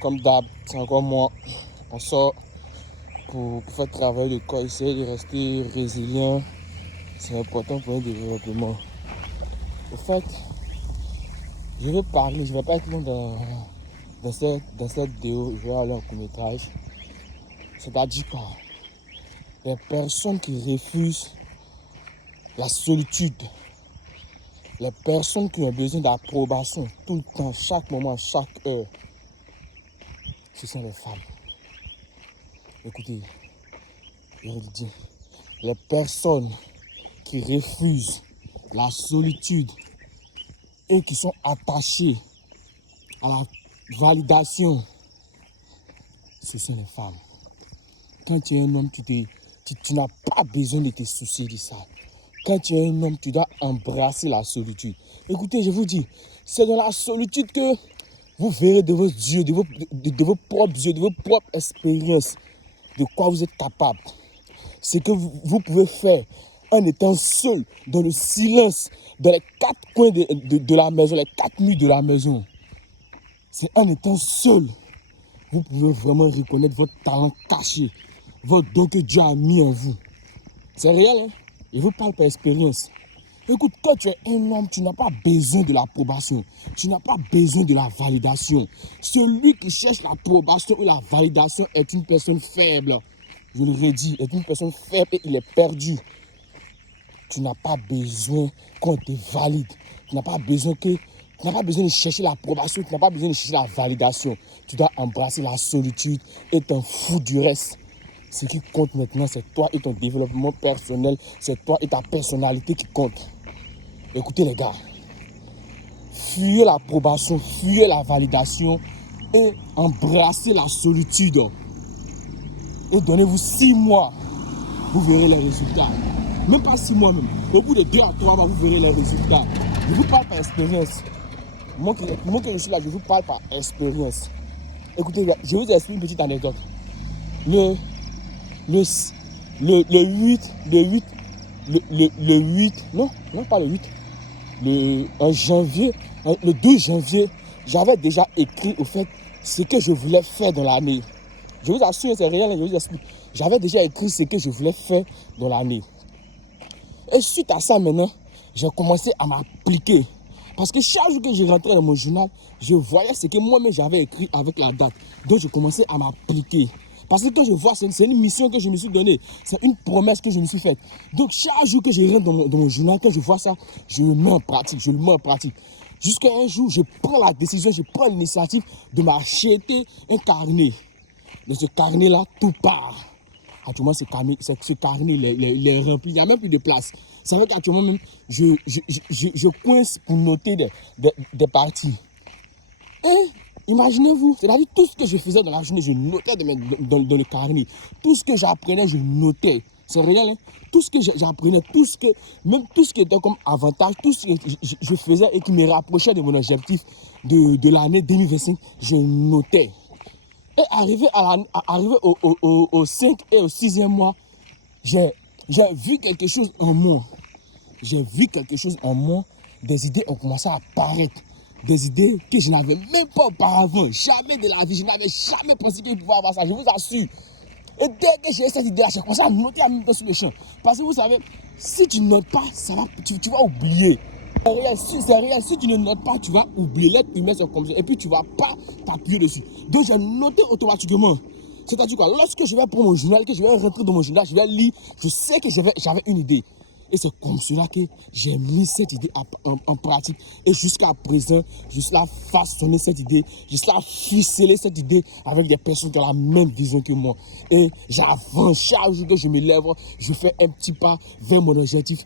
Comme d'hab, c'est encore moi. On sort pour faire travailler le corps, essayer de rester résilient. C'est important pour un développement. En fait, je veux parler, je ne vais pas être long dans cette vidéo, je vais aller en court-métrage. C'est-à-dire quoi? Les personnes qui refusent la solitude, les personnes qui ont besoin d'approbation tout le temps, chaque moment, chaque heure, ce sont les femmes. Écoutez, je vous le dis, les personnes qui refusent la solitude et qui sont attachées à la validation, ce sont les femmes. Quand tu es un homme, tu n'as pas besoin de te soucier de ça. Quand tu es un homme, tu dois embrasser la solitude. Écoutez, je vous dis, c'est dans la solitude que vous verrez de vos yeux, de vos propres yeux, de vos propres expériences, de quoi vous êtes capable. Ce que vous pouvez faire en étant seul, dans le silence, dans les quatre coins de la maison, les quatre murs de la maison. C'est en étant seul, vous pouvez vraiment reconnaître votre talent caché, votre don que Dieu a mis en vous. C'est réel, hein? Je vous parle par expérience. Écoute, quand tu es un homme, tu n'as pas besoin de l'approbation. Tu n'as pas besoin de la validation. Celui qui cherche l'approbation ou la validation est une personne faible. Je le redis, est une personne faible et il est perdu. Tu n'as pas besoin qu'on te valide. Tu n'as pas besoin de chercher l'approbation. Tu n'as pas besoin de chercher la validation. Tu dois embrasser la solitude et t'en fous du reste. Ce qui compte maintenant, c'est toi et ton développement personnel. C'est toi et ta personnalité qui compte. Écoutez les gars, fuyez l'approbation, fuyez la validation et embrassez la solitude. Et donnez-vous 6 mois, vous verrez les résultats. Même pas 6 mois même. Au bout de 2 à 3 mois, vous verrez les résultats. Je vous parle par expérience. Moi que je suis là, je vous parle par expérience. Écoutez, je vous explique une petite anecdote. Le 12 janvier, j'avais déjà écrit au fait ce que je voulais faire dans l'année. Je vous assure, c'est réel, je vous explique. J'avais déjà écrit ce que je voulais faire dans l'année. Et suite à ça, maintenant, j'ai commencé à m'appliquer. Parce que chaque jour que je rentrais dans mon journal, je voyais ce que moi-même j'avais écrit avec la date. Donc, je commençais à m'appliquer. Parce que quand je vois, c'est une mission que je me suis donnée. C'est une promesse que je me suis faite. Donc, chaque jour que je rentre dans mon journal, quand je vois ça, je le mets en pratique. Jusqu'à un jour, je prends la décision, je prends l'initiative de m'acheter un carnet. Dans ce carnet-là, tout part. Actuellement, ce carnet, il est rempli. Il n'y a même plus de place. C'est vrai qu'actuellement même, je coince pour noter des parties. Et imaginez-vous, c'est-à-dire tout ce que je faisais dans la journée, je notais dans le carnet. Tout ce que j'apprenais, je notais. C'est réel, hein? Tout ce que j'apprenais, même tout ce qui était comme avantage, tout ce que je faisais et qui me rapprochait de mon objectif de l'année 2025, je notais. Et arrivé au 5 et au 6e mois, j'ai vu quelque chose en moi. Des idées ont commencé à apparaître. Des idées que je n'avais même pas auparavant. Jamais de la vie, je n'avais jamais pensé que je pouvais avoir ça, je vous assure. Et dès que j'ai cette idée-là, j'ai commencé à noter en même temps sur le champ. Parce que vous savez, si tu ne notes pas, tu vas oublier. C'est réel, si tu ne notes pas, tu vas oublier. L'être humain, c'est comme ça. Et puis, tu ne vas pas t'appuyer dessus. Donc, j'ai noté automatiquement. C'est-à-dire quoi? Lorsque je vais prendre mon journal, que je vais rentrer dans mon journal, je vais lire, je sais que j'avais une idée. Et c'est comme cela que j'ai mis cette idée en pratique. Et jusqu'à présent, je suis là à façonner cette idée. Je suis là à ficeler cette idée avec des personnes qui ont la même vision que moi. Et j'avance chaque jour que je me lève, je fais un petit pas vers mon objectif.